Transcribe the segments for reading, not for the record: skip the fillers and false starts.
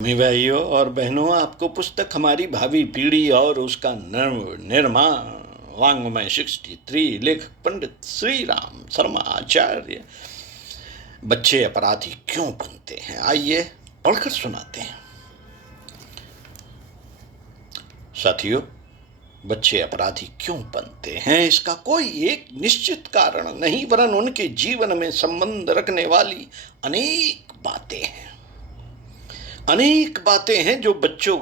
मेरे भाइयों और बहनों, आपको पुस्तक हमारी भावी पीढ़ी और उसका निर्माण वाङ्मय 63 लेखक पंडित श्री राम शर्मा आचार्य बच्चे अपराधी क्यों बनते हैं, आइए पढ़कर सुनाते हैं। साथियों, बच्चे अपराधी क्यों बनते हैं इसका कोई एक निश्चित कारण नहीं, वरन उनके जीवन में संबंध रखने वाली अनेक बातें हैं जो बच्चों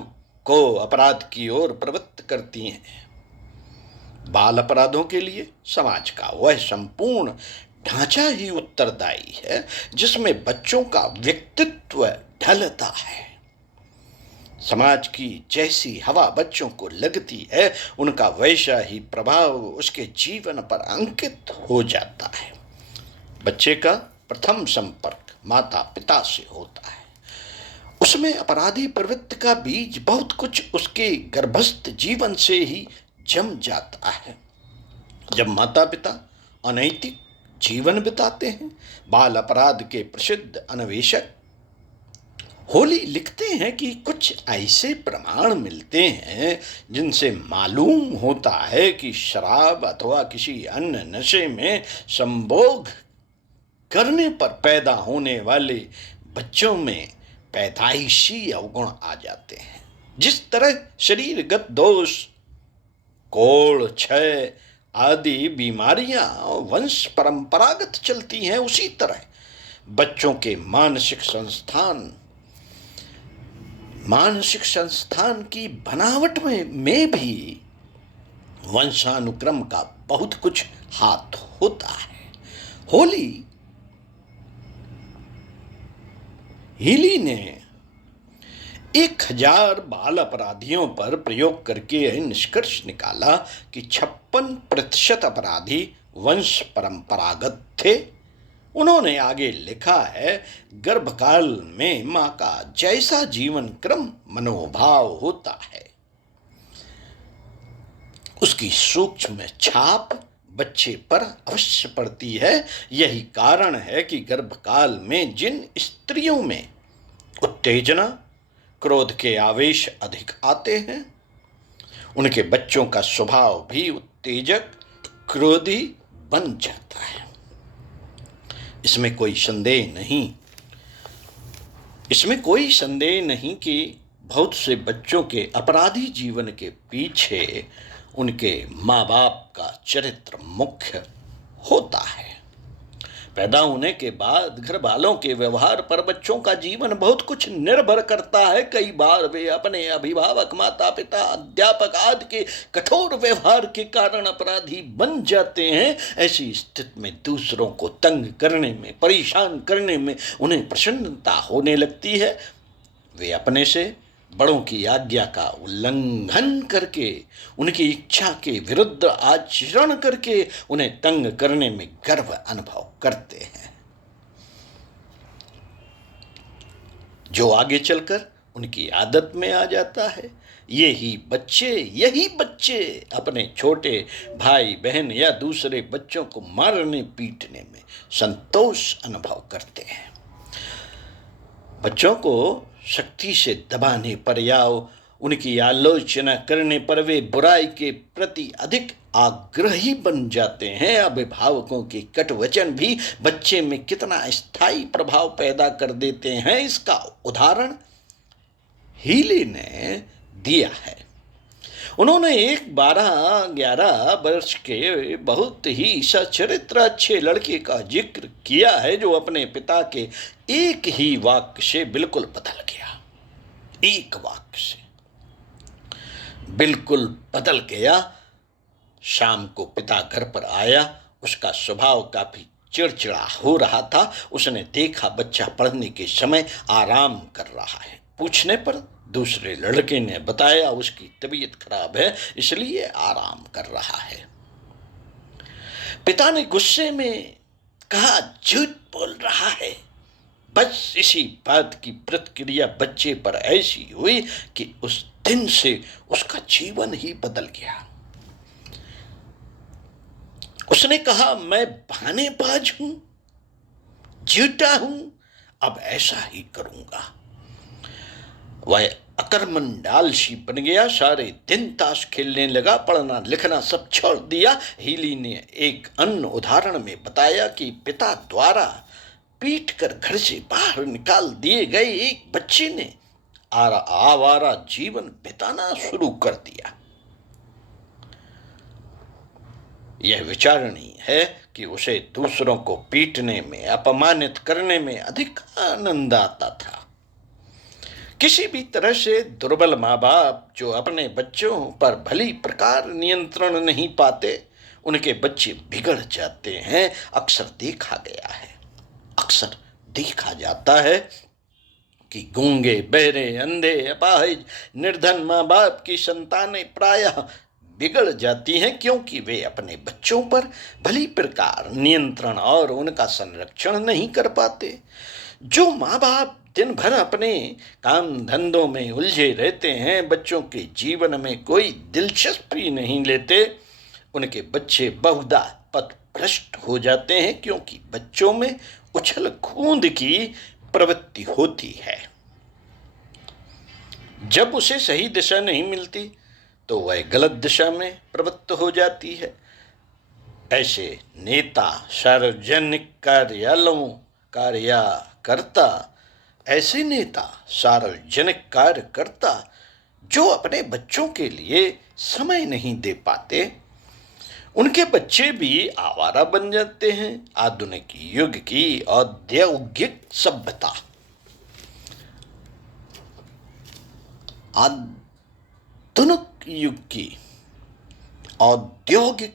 को अपराध की ओर प्रवृत्त करती हैं। बाल अपराधों के लिए समाज का वह संपूर्ण ढांचा ही उत्तरदायी है जिसमें बच्चों का व्यक्तित्व ढलता है। समाज की जैसी हवा बच्चों को लगती है, उनका वैसा ही प्रभाव उसके जीवन पर अंकित हो जाता है। बच्चे का प्रथम संपर्क माता पिता से होता है। उसमें अपराधी प्रवृत्ति का बीज बहुत कुछ उसके गर्भस्थ जीवन से ही जम जाता है। जब माता पिता अनैतिक जीवन बिताते हैं, बाल अपराध के प्रसिद्ध अन्वेषक होली लिखते हैं कि कुछ ऐसे प्रमाण मिलते हैं जिनसे मालूम होता है कि शराब अथवा किसी अन्य नशे में संभोग करने पर पैदा होने वाले बच्चों में पैदाइशी अवगुण आ जाते हैं। जिस तरह शरीरगत दोष, कोढ़, क्षय आदि बीमारियां वंश परंपरागत चलती हैं, उसी तरह बच्चों के मानसिक संस्थान की बनावट में भी वंशानुक्रम का बहुत कुछ हाथ होता है। हीली ने 1000 बाल अपराधियों पर प्रयोग करके यह निष्कर्ष निकाला कि 56% अपराधी वंश परंपरागत थे। उन्होंने आगे लिखा है, गर्भकाल में मां का जैसा जीवन क्रम मनोभाव होता है, उसकी सूक्ष्म छाप बच्चे पर अवश्य पड़ती है। यही कारण है कि गर्भकाल में जिन स्त्रियों में उत्तेजना, क्रोध के आवेश अधिक आते हैं, उनके बच्चों का स्वभाव भी उत्तेजक, क्रोधी बन जाता है। इसमें कोई संदेह नहीं कि बहुत से बच्चों के अपराधी जीवन के पीछे उनके माँ बाप का चरित्र मुख्य होता है। पैदा होने के बाद घर वालों के व्यवहार पर बच्चों का जीवन बहुत कुछ निर्भर करता है। कई बार वे अपने अभिभावक, माता पिता, अध्यापक आदि के कठोर व्यवहार के कारण अपराधी बन जाते हैं। ऐसी स्थिति में दूसरों को तंग करने में, परेशान करने में उन्हें प्रसन्नता होने लगती है। वे अपने से बड़ों की आज्ञा का उल्लंघन करके, उनकी इच्छा के विरुद्ध आचरण करके उन्हें तंग करने में गर्व अनुभव करते हैं, जो आगे चलकर उनकी आदत में आ जाता है। यही बच्चे अपने छोटे भाई बहन या दूसरे बच्चों को मारने पीटने में संतोष अनुभव करते हैं। बच्चों को शक्ति से दबाने पर या उनकी आलोचना करने पर वे बुराई के प्रति अधिक आग्रही बन जाते हैं। अभिभावकों के कट वचन भी बच्चे में कितना स्थायी प्रभाव पैदा कर देते हैं, इसका उदाहरण हीली ने दिया है। उन्होंने एक 12-11 वर्ष के बहुत ही सचरित्र अच्छे लड़के का जिक्र किया है जो अपने पिता के एक ही वाक्य से बिल्कुल बदल गया। एक वाक्य से बिल्कुल बदल गया। शाम को पिता घर पर आया। उसका स्वभाव काफी चिड़चिड़ा हो रहा था। उसने देखा बच्चा पढ़ने के समय आराम कर रहा है। पूछने पर दूसरे लड़के ने बताया उसकी तबीयत खराब है, इसलिए आराम कर रहा है। पिता ने गुस्से में कहा, झूठ बोल रहा है। बस इसी बात की प्रतिक्रिया बच्चे पर ऐसी हुई कि उस दिन से उसका जीवन ही बदल गया। उसने कहा, मैं बहानेबाज हूं, झूठा हूं, अब ऐसा ही करूंगा। वह अकर्मण्य आलसी बन गया, सारे दिन ताश खेलने लगा, पढ़ना लिखना सब छोड़ दिया। हीली ने एक अन्य उदाहरण में बताया कि पिता द्वारा पीट कर घर से बाहर निकाल दिए गए एक बच्चे ने आवारा जीवन बिताना शुरू कर दिया। यह विचारणीय है कि उसे दूसरों को पीटने में, अपमानित करने में अधिक आनंद आता था। किसी भी तरह से दुर्बल माँ बाप जो अपने बच्चों पर भली प्रकार नियंत्रण नहीं पाते, उनके बच्चे बिगड़ जाते हैं। अक्सर देखा जाता है कि गूंगे, बहरे, अंधे, अपाहिज, निर्धन माँ बाप की संतानें प्रायः बिगड़ जाती हैं, क्योंकि वे अपने बच्चों पर भली प्रकार नियंत्रण और उनका संरक्षण नहीं कर पाते। जो माँ बाप दिन भर अपने काम धंधों में उलझे रहते हैं, बच्चों के जीवन में कोई दिलचस्पी नहीं लेते, उनके बच्चे बहुधा पथभ्रष्ट हो जाते हैं, क्योंकि बच्चों में उछल कूद की प्रवृत्ति होती है। जब उसे सही दिशा नहीं मिलती तो वह गलत दिशा में प्रवृत्त हो जाती है। ऐसे नेता, सार्वजनिक कार्यकर्ता जो अपने बच्चों के लिए समय नहीं दे पाते, उनके बच्चे भी आवारा बन जाते हैं। आधुनिक युग की औद्योगिक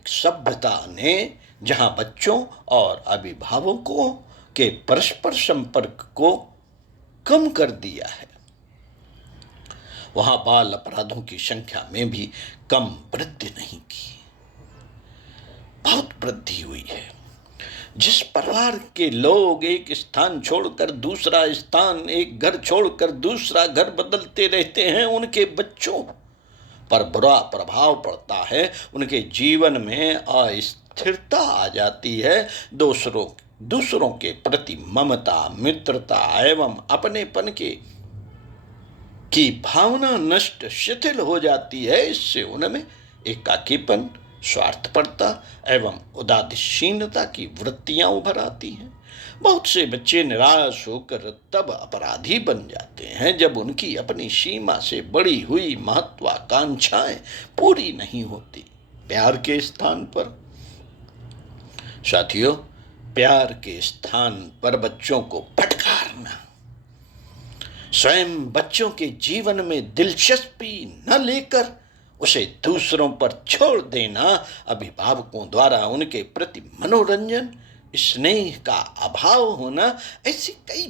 सभ्यता ने जहां बच्चों और अभिभावकों के परस्पर संपर्क को कम कर दिया है, वहां बाल अपराधों की संख्या में भी कम वृद्धि नहीं की, बहुत वृद्धि हुई है। जिस परिवार के लोग एक स्थान छोड़कर दूसरा स्थान, एक घर छोड़कर दूसरा घर बदलते रहते हैं, उनके बच्चों पर बुरा प्रभाव पड़ता है। उनके जीवन में अस्थिरता आ जाती है। दूसरों के प्रति ममता, मित्रता एवं अपनेपन की भावना नष्ट, शिथिल हो जाती है। इससे उनमें एकाकीपन, स्वार्थपरता एवं उदासीनता की वृत्तियां उभर आती हैं। बहुत से बच्चे निराश होकर तब अपराधी बन जाते हैं जब उनकी अपनी सीमा से बढ़ी हुई महत्वाकांक्षाएं पूरी नहीं होती। प्यार के स्थान पर साथियों, प्यार के स्थान पर बच्चों को फटकारना, स्वयं बच्चों के जीवन में दिलचस्पी न लेकर उसे दूसरों पर छोड़ देना, अभिभावकों द्वारा उनके प्रति मनोरंजन, स्नेह का अभाव होना, ऐसी कई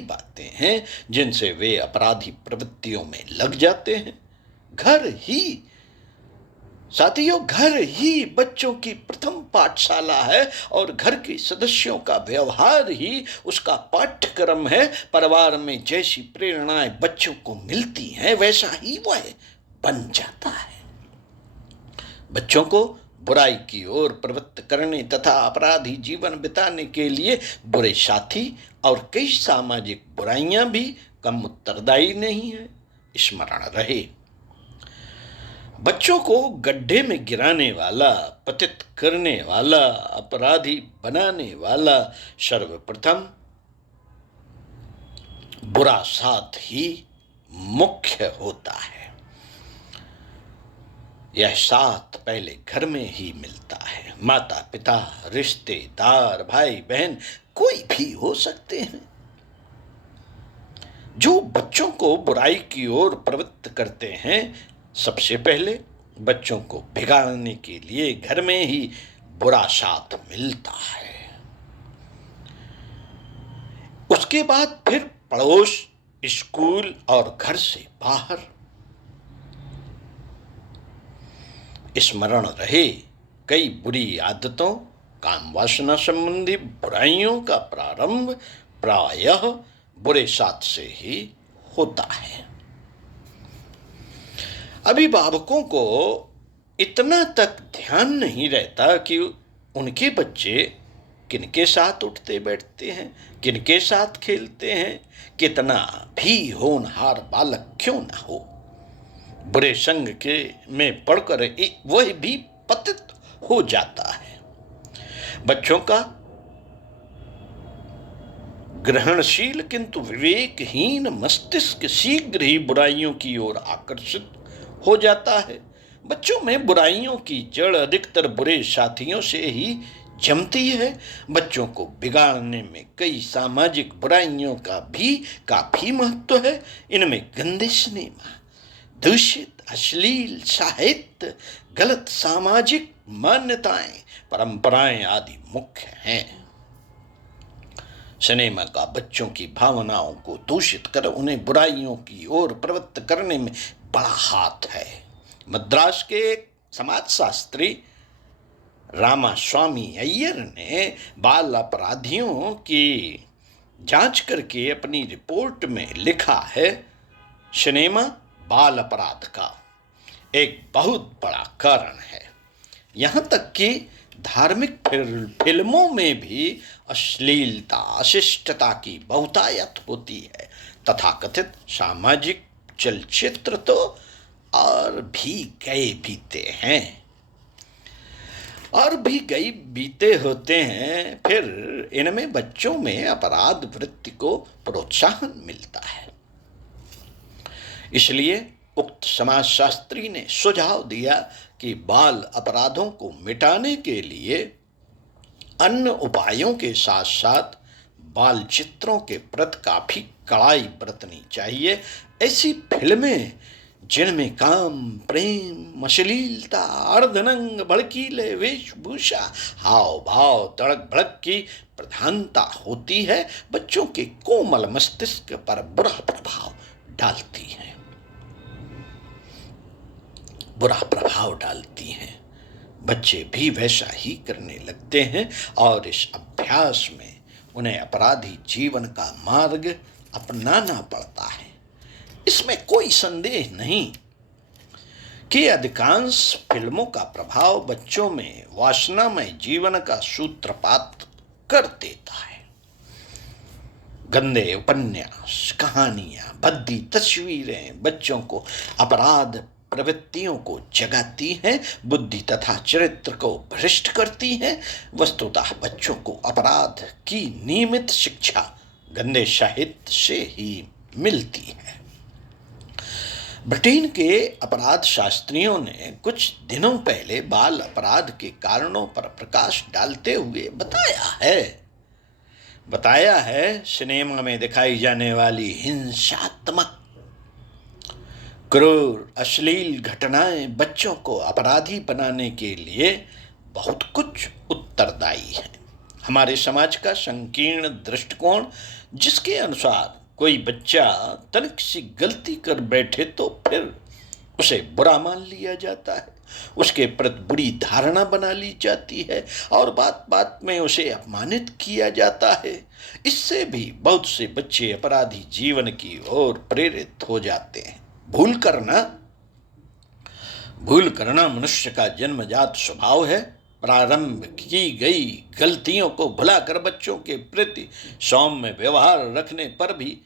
बातें हैं जिनसे वे अपराधी प्रवृत्तियों में लग जाते हैं। घर ही बच्चों की प्रथम पाठशाला है और घर के सदस्यों का व्यवहार ही उसका पाठ्यक्रम है। परिवार में जैसी प्रेरणाएं बच्चों को मिलती हैं, वैसा ही वह बन जाता है। बच्चों को बुराई की ओर प्रवृत्त करने तथा अपराधी जीवन बिताने के लिए बुरे साथी और कई सामाजिक बुराइयां भी कम उत्तरदायी नहीं है। स्मरण रहे, बच्चों को गड्ढे में गिराने वाला, पतित करने वाला, अपराधी बनाने वाला सर्वप्रथम बुरा साथ ही मुख्य होता है। यह साथ पहले घर में ही मिलता है। माता पिता, रिश्तेदार, भाई बहन कोई भी हो सकते हैं। जो बच्चों को बुराई की ओर प्रवृत्त करते हैं, सबसे पहले बच्चों को भिगाने के लिए घर में ही बुरा साथ मिलता है। उसके बाद फिर पड़ोस, स्कूल और घर से बाहर। स्मरण रहे, कई बुरी आदतों, काम वासना संबंधी बुराइयों का प्रारंभ प्रायः बुरे साथ से ही होता है। अभिभावकों को इतना तक ध्यान नहीं रहता कि उनके बच्चे किनके साथ उठते बैठते हैं, किनके साथ खेलते हैं, कितना भी होनहार बालक क्यों ना हो, बुरे संग के में पड़कर वह भी पतित हो जाता है। बच्चों का ग्रहणशील किंतु विवेकहीन मस्तिष्क शीघ्र ही बुराइयों की ओर आकर्षित हो जाता है। बच्चों में बुराइयों की जड़ अधिकतर बुरे साथियों से ही जमती है। बच्चों को बिगाड़ने में कई सामाजिक बुराइयों का भी काफी महत्व है। इनमें गंदे सिनेमा, दूषित अश्लील साहित्य, गलत सामाजिक मान्यताएं, परंपराएं आदि मुख्य हैं। सिनेमा का बच्चों की भावनाओं को दूषित कर उन्हें बुराइयों की ओर प्रवृत्त करने में बड़ा हाथ है। मद्रास के एक समाजशास्त्री रामास्वामी अय्यर ने बाल अपराधियों की जांच करके अपनी रिपोर्ट में लिखा है, सिनेमा बाल अपराध का एक बहुत बड़ा कारण है। यहाँ तक कि धार्मिक फिल्मों में भी अश्लीलता, अशिष्टता की बहुतायत होती है। तथाकथित सामाजिक चलचित्र तो और भी गए बीते हैं, और भी गई बीते होते हैं। फिर इनमें बच्चों में अपराध वृत्ति को प्रोत्साहन मिलता है। इसलिए उक्त समाजशास्त्री ने सुझाव दिया कि बाल अपराधों को मिटाने के लिए अन्य उपायों के साथ साथ बाल चित्रों के प्रति काफी कड़ाई बरतनी चाहिए। ऐसी फिल्में जिनमें काम, प्रेम, अश्लीलता, अर्धनंग, भड़कीले वेशभूषा, हाव भाव, तड़क भड़क की प्रधानता होती है, बच्चों के कोमल मस्तिष्क पर बुरा प्रभाव डालती हैं। बच्चे भी वैसा ही करने लगते हैं और इस अभ्यास में उन्हें अपराधी जीवन का मार्ग अपनाना पड़ता है। इसमें कोई संदेह नहीं कि अधिकांश फिल्मों का प्रभाव बच्चों में वासनामय जीवन का सूत्रपात कर देता है। गंदे उपन्यास, कहानियां, भद्दी तस्वीरें बच्चों को अपराध प्रवृत्तियों को जगाती हैं, बुद्धि तथा चरित्र को भ्रष्ट करती हैं। वस्तुतः बच्चों को अपराध की नियमित शिक्षा गंदे साहित्य से ही मिलती है। ब्रिटेन के अपराध शास्त्रियों ने कुछ दिनों पहले बाल अपराध के कारणों पर प्रकाश डालते हुए बताया है सिनेमा में दिखाई जाने वाली हिंसात्मक, क्रूर, अश्लील घटनाएं बच्चों को अपराधी बनाने के लिए बहुत कुछ उत्तरदायी है। हमारे समाज का संकीर्ण दृष्टिकोण, जिसके अनुसार कोई बच्चा तनिक सी गलती कर बैठे तो फिर उसे बुरा मान लिया जाता है, उसके प्रति बुरी धारणा बना ली जाती है और बात बात में उसे अपमानित किया जाता है। इससे भी बहुत से बच्चे अपराधी जीवन की ओर प्रेरित हो जाते हैं। भूल करना मनुष्य का जन्मजात स्वभाव है। प्रारंभ की गई गलतियों को भुलाकर बच्चों के प्रति सौम्य व्यवहार रखने पर भी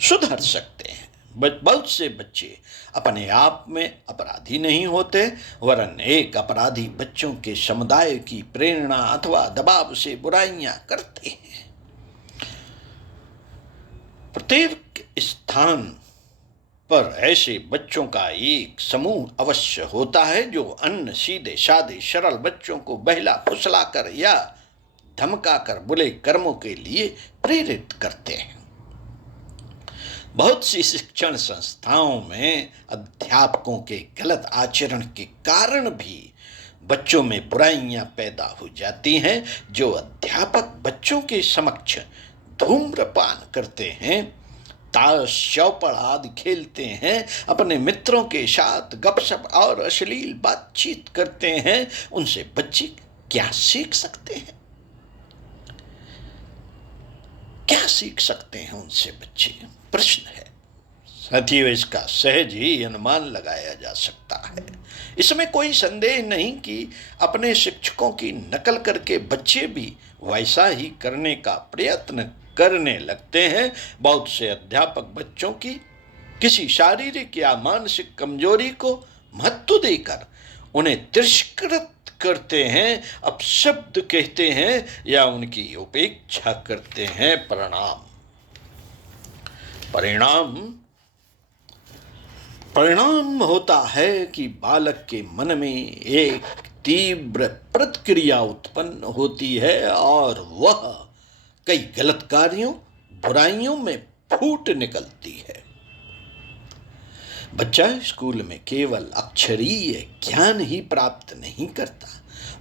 सुधर सकते हैं। बहुत से बच्चे अपने आप में अपराधी नहीं होते, वरन एक अपराधी बच्चों के समुदाय की प्रेरणा अथवा दबाव से बुराइयां करते हैं। प्रत्येक स्थान पर ऐसे बच्चों का एक समूह अवश्य होता है जो अन्य सीधे साधे सरल बच्चों को बहला फुसलाकर या धमकाकर बुरे कर्मों के लिए प्रेरित करते हैं। बहुत सी शिक्षण संस्थाओं में अध्यापकों के गलत आचरण के कारण भी बच्चों में बुराइयां पैदा हो जाती हैं। जो अध्यापक बच्चों के समक्ष धूम्रपान करते हैं, ताश चौपड़ आदि खेलते हैं, अपने मित्रों के साथ गपशप और अश्लील बातचीत करते हैं, उनसे बच्चे क्या सीख सकते हैं? क्या सीख सकते हैं उनसे बच्चे? प्रश्न है। साथियों, इसका सहज ही अनुमान लगाया जा सकता है इसमें कोई संदेह नहीं कि अपने शिक्षकों की नकल करके बच्चे भी वैसा ही करने का प्रयत्न करने लगते हैं। बहुत से अध्यापक बच्चों की किसी शारीरिक या मानसिक कमजोरी को महत्व देकर उन्हें तिरस्कृत करते हैं, अपशब्द कहते हैं या उनकी उपेक्षा करते हैं। परिणाम परिणाम होता है कि बालक के मन में एक तीव्र प्रतिक्रिया उत्पन्न होती है और वह कई गलत कार्यों, बुराइयों में फूट निकलती है। बच्चा स्कूल में केवल अक्षरीय ज्ञान ही प्राप्त नहीं करता,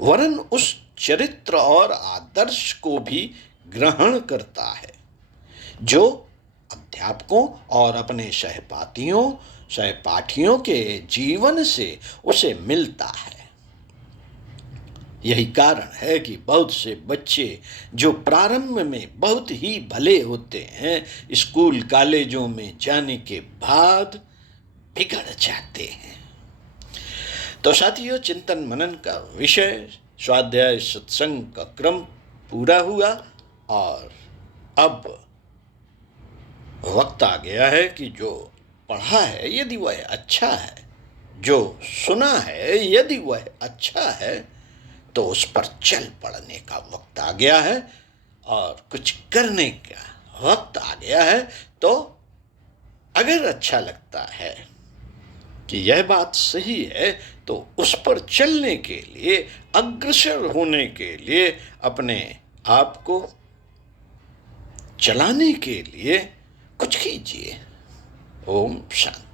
वरन उस चरित्र और आदर्श को भी ग्रहण करता है जो अध्यापकों और अपने सहपाठियों के जीवन से उसे मिलता है। यही कारण है कि बहुत से बच्चे जो प्रारंभ में बहुत ही भले होते हैं, स्कूल कॉलेजों में जाने के बाद बिगड़ जाते हैं। तो साथियों, चिंतन मनन का विषय स्वाध्याय सत्संग का क्रम पूरा हुआ और अब वक्त आ गया है कि जो पढ़ा है यदि वह अच्छा है, जो सुना है यदि वह अच्छा है, तो उस पर चल पड़ने का वक्त आ गया है और कुछ करने का वक्त आ गया है। तो अगर अच्छा लगता है कि यह बात सही है, तो उस पर चलने के लिए, अग्रसर होने के लिए, अपने आप को चलाने के लिए कुछ कीजिए। ओम शांति।